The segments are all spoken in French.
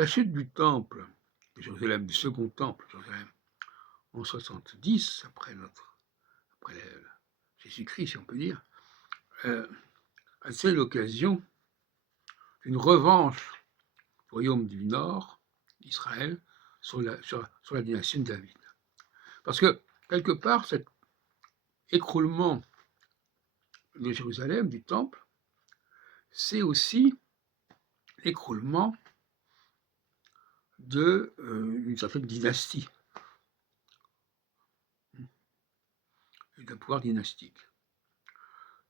La chute du temple de Jérusalem, du second temple de Jérusalem, en 70, après Jésus-Christ, si on peut dire, c'est l'occasion d'une revanche du royaume du Nord, d'Israël, sur la dynastie de David. Parce que, quelque part, cet écroulement de Jérusalem, du temple, c'est aussi l'écroulement d'une certaine dynastie, et d'un pouvoir dynastique.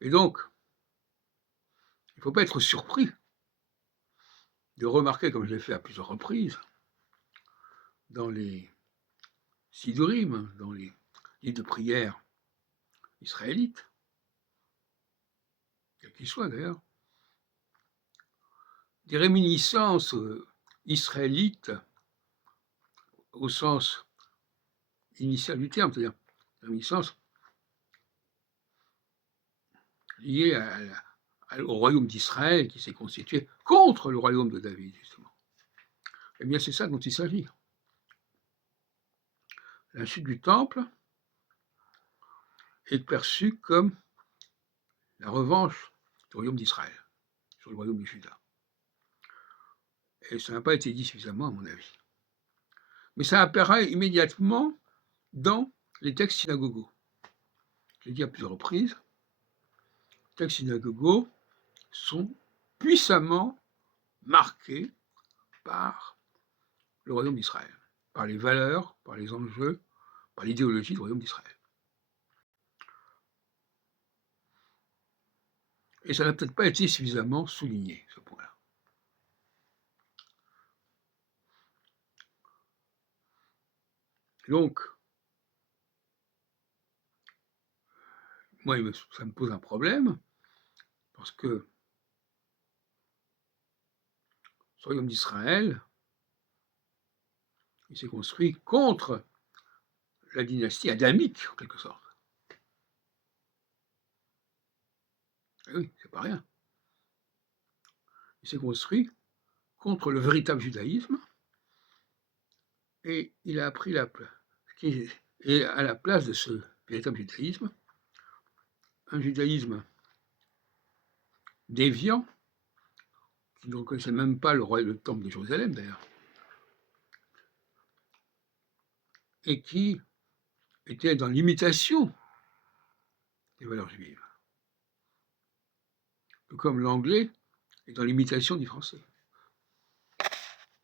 Et donc, il ne faut pas être surpris de remarquer, comme je l'ai fait à plusieurs reprises, dans les Sidurim, dans les livres de prière israélites, quels qu'ils soient d'ailleurs, des réminiscences israélites au sens initial du terme, c'est-à-dire des réminiscences liées au royaume d'Israël qui s'est constitué contre le royaume de David, justement. Eh bien, c'est ça dont il s'agit. La chute du temple est perçue comme la revanche du royaume d'Israël sur le royaume de Juda. Et ça n'a pas été dit suffisamment, à mon avis. Mais ça apparaît immédiatement dans les textes synagogaux. Je l'ai dit à plusieurs reprises, les textes synagogaux sont puissamment marqués par le royaume d'Israël, par les valeurs, par les enjeux, par l'idéologie du royaume d'Israël. Et ça n'a peut-être pas été suffisamment souligné, ce point-là. Donc, moi, ça me pose un problème, parce que ce royaume d'Israël, il s'est construit contre la dynastie adamique, en quelque sorte. Et oui, c'est pas rien. Il s'est construit contre le véritable judaïsme, et il a pris la place. Et à la place de ce véritable judaïsme, un judaïsme déviant, qui ne reconnaissait même pas le temple de Jérusalem d'ailleurs, et qui était dans l'imitation des valeurs juives, tout comme l'anglais est dans l'imitation du français.